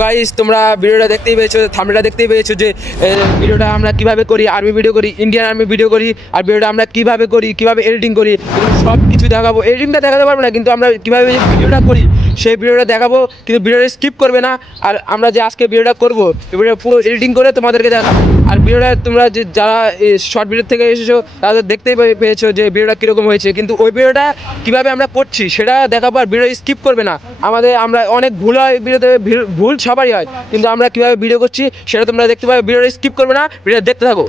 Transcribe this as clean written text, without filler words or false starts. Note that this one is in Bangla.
গাইস তোমরা ভিডিওটা দেখতেই পেয়েছো, থাম্বনেলটা দেখতেই পেয়েছো যে ভিডিওটা আমরা কিভাবে করি, আর্মি ভিডিও করি, ইন্ডিয়ান আর্মি ভিডিও করি। আর ভিডিওটা আমরা কিভাবে করি, কিভাবে এডিটিং করি, সব কিছু দেখাবো। এডিটিংটা দেখাতে পারবো না, কিন্তু আমরা কিভাবে ভিডিওটা করি সেই ভিডিওটা দেখাবো, কিন্তু ভিডিওটা স্কিপ করবে না। আর আমরা যে আজকে ভিডিওটা করবো, ভিডিওটা পুরো এডিটিং করে তোমাদেরকে দেখাবো। আর ভিডিওটা তোমরা যে যারা শর্ট ভিডিও থেকে এসেছো তাদের দেখতেই পেয়েছো যে ভিডিওটা কীরকম হয়েছে, কিন্তু ওই ভিডিওটা কীভাবে আমরা করছি সেটা দেখাবো। আর ভিডিও স্কিপ করবে না। আমরা অনেক ভুল হয় ভিডিওতে, ভুল সবারই হয়, কিন্তু আমরা কীভাবে ভিডিও করছি সেটা তোমরা দেখতে পাবে। ভিডিওটা স্কিপ করবে না, ভিডিও দেখতে থাকো।